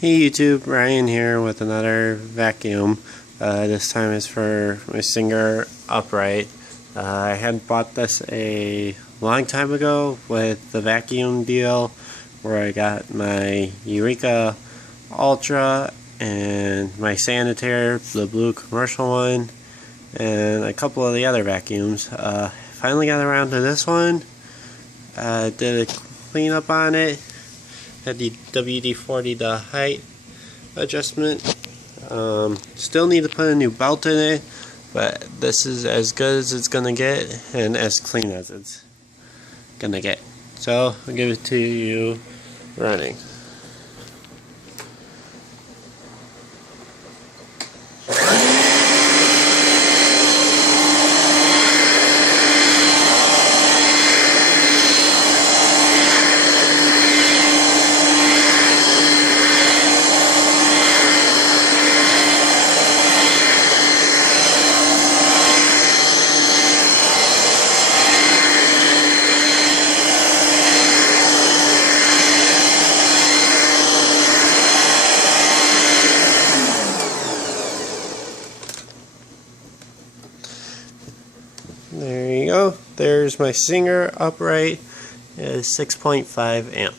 Hey YouTube, Ryan here with another vacuum. This time is for my Singer Upright. I had bought this a long time ago with the vacuum deal where I got my Eureka Ultra and my Sanitaire, the blue commercial one, and a couple of the other vacuums. Finally got around to this one. Did a cleanup on it. Had the WD-40 the height adjustment. Still need to put a new belt in it, but this is as good as it's gonna get and as clean as it's gonna get. So I'll give it to you running. There you go. There's my Singer Upright. It is 6.5 amp.